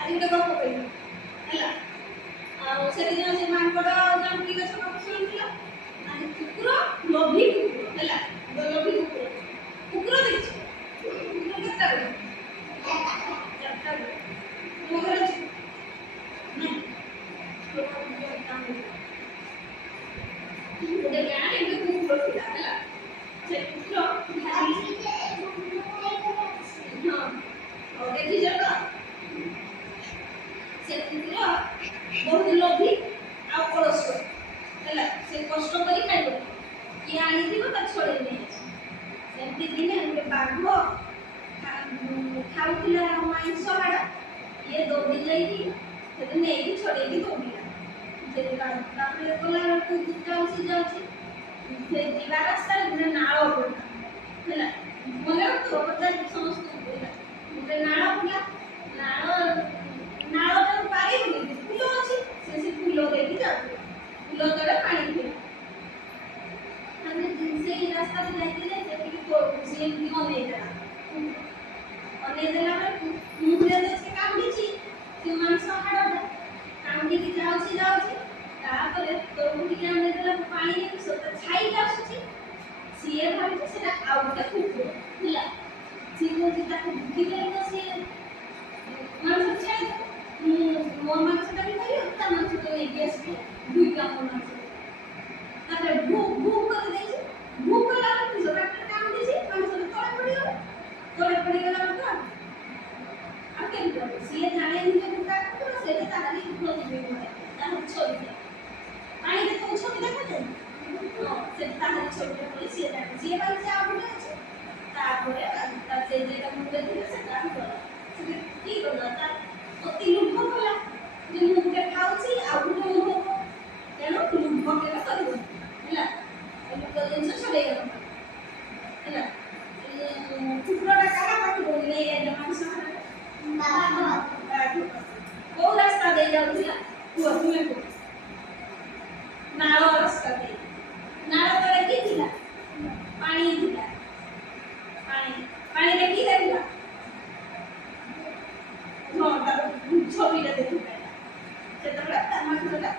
ଆଜି ଗୋଟେ ଗପ କହିବି ହେଲା। ଆଉ ସେଦିନ ସେ ମାଙ୍କଡ଼ ଜାମୁକୋଳି ଗଛ ଗପ ଶୁଣୁଥିଲା। ଆଜି କୁକୁର, ଲୋଭୀ କୁକୁର ହେଲା। ଲୋଭୀ କୁକୁର କୁକୁର ଦେଖିଛୁ? କୁକୁର କେତେଟା ବେଳେ? ଚାରିଟା ବେଳେ। ତୁମ ଘରେ ଅଛି? ନାଇଁ। ଗୋଟେ ଗାଁରେ ଗୋଟେ କୁକୁର ଥିଲା ହେଲା। ସେ କୁକୁର ହଁ ଦେଖିଛ ତ? ସେ କୁକୁର ବହୁତ ଲୋଭୀ ଆଉ ଅଳସୁଆ ହେଲା। ସେ କଷ୍ଟ କରି ଖାଇବ, କିଏ ଆଣିଥିବ ତା ଛଡ଼େଇ ନେଇ ଆସିବ। ସେମିତି ଦିନେ ଗୋଟେ ବାଘ ଖାଉଥିଲା ମାଂସ ହାଡ଼, ଇଏ ଦୌଡ଼ି ଯାଇକି ସେଠି ନେଇକି ଛଡ଼େଇକି ଦୌଡ଼ିଲା। ସେ ତାପରେ ଗଲା ବେଳକୁ ଯାଉଛି ସେ ଯିବା ରାସ୍ତାରେ ଗୋଟେ ନାଳ ପଡ଼ିଲା ହେଲା। ମନେ ରଖୁଥିବ ପଚାରି ସମସ୍ତଙ୍କୁ ହେଲା। ଗୋଟେ ନାଳ ପଡ଼ିଲା, ନାଳଟାକୁ ପାରିବୁନି, ଫୁଲ ଅଛି, ସେ ଫୁଲ ଦେଇକି ଯାଉଥିଲା। ଫୁଲ ତଳେ ପାଣି ଥିଲା। ସେଇ ରାସ୍ତାରେ ଯାଇଥିଲେ ସେଠିକି ସିଏ ଏମିତି ଅନେଇଦେଲା। ଅନେଇଦେଲା ବେଳକୁ ମୁହଁରେ ସେ କାମୁଡ଼ିଛି ସେ ମାଂସ ହାଡ଼ଟା, କାମୁଡ଼ିକି ଯାଉଛି। ତାପରେ ତଳକୁ ଟିକେ ଅନେଇଦେଲା, ପାଣି ସହିତ ଛାଇଟା ଆସୁଛି। ସିଏ ଭାବିଛି ସେଟା ଆଉ ଗୋଟେ କୁକୁର ହେଲା। ସିଏ କହୁଛି ତାକୁ ବୁଦ୍ଧି କରିବ, ସିଏ ମାଂସ ଛାଡ଼ିଦେବ। ମୋ ମାଂସଟା ବି ଖାଇବ, ତା ମାଂସଟା ନେଇକି ଆସିବି ଦୁଇଟା ମୋ ମାଂସ। ତାପରେ ଭୁ ଭୁ କରିଦେଇଛି। ଭୁ କଲା ବେଳକୁ ସେ ବାଟରେ କାମୁଡ଼ିଛି, ମାଂସଟା ତଳେ ପଡ଼ିଗଲା। ତଳେ ପଡ଼ିଗଲା ବେଳକୁ ଆଉ କେମିତି ହବ? ସିଏ ଜାଣେନି ଯେ କୁକୁଡ଼ା କୁକୁର, ସେଇଟା ତାହାରି ପ୍ରତିବିମ୍ବ ତାହାର ଛବିଟା। ପାଣିରେ କୋଉ ଛବି ଦେଖାଯାଏ? ହଁ, ସେ ତାହାରି ଛବିଟା ପଡ଼ି ସିଏ ଜାଣେ। ସିଏ ଭାବିଛି ଆଉ ଗୋଟେ ଅଛି। ତାପରେ ତା ସେ ଯେଟା ମୁଣ୍ଡରେ ଥିଲା ସେଟା ଗଲା। ସେ କି ଗଲା? ତା ଅତି ଲୋଭ କଲା ଯେ ମୁଁ ଗୋଟେ ଖାଉଛି ଆଉ ଗୋଟେ ଲୋଭ ହବ। ତେଣୁ ଲୋଭ କେବେ କରିବନି ହେଲା। ଲୋଭ ଜିନିଷ ଛଡ଼େଇ ଗଲା ହେଲା। କୁକୁରଟା କାହା ପାଖକୁ ନେଇ ଯାଇଥିଲା ମାଂସ ହାଡ଼ଟା? କୋଉ ରାସ୍ତା ଦେଇ ଯାଉଥିଲା କୁହ? ତୁମେ କୁହ। ନାଳ ରାସ୍ତା ଦେଇ। ନାଳ ତଳେ କି ଥିଲା? ପାଣି ଥିଲା। ପାଣିରେ କି ଦେଖିଲା? ହଁ, ତାର ଛବିଟା ଦେଖିପାରିଲା। ସେତେବେଳେ ତା ମାଂସଟା